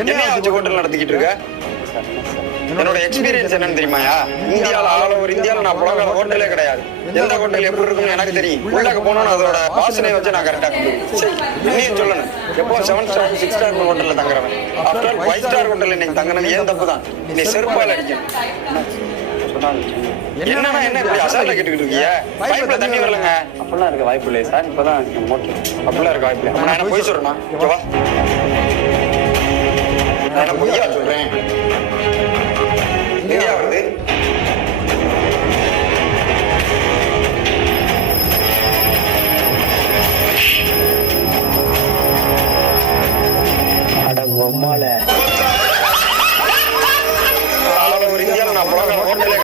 என்ன வச்சு ஹோட்டல் நடத்திக்கிட்டு இருக்க? என்னோட எக்ஸ்பீரியன்ஸ் என்னன்னு தெரியுமாயா? இந்தியாவில் ஆல் ஓவர் இந்தியாவில் நான் புழங்காத ஹோட்டலே கிடையாது. எந்த ஹோட்டல் எப்படி இருக்குன்னு எனக்கு தெரியும். உள்ளாக்க போனோன்னு அதோட வாசனையை வச்சு நான் கரெக்டாக சரி இன்னும் சொல்லணும். எப்போ 7 ஸ்டார் 6 ஸ்டார் ஹோட்டலில் தங்குறவன் ஆஃப்டர் ஆல் 5 ஸ்டார் ஹோட்டலில் இன்னைக்கு தங்கினது ஏன் தப்பு தான். நீ செருப்பால் அடிக்கணும். என்னன்னா என்ன இப்படி அசால்ட்டா கேட்டுக்கிட்டு இருக்கீங்க? பைப்ல தண்ணி வரலங்க. அப்படிலாம் இருக்க வாய்ப்பு இல்லையே சார். இப்பதான் மோட்டர் அப்படிலாம் இருக்க வாய்ப்பு இல்லை. நான் என்ன போய் சொல்றேன்னா ஓகேவா? நான் என்ன பொய்யா சொல்றேன்? எங்கேயா வருது?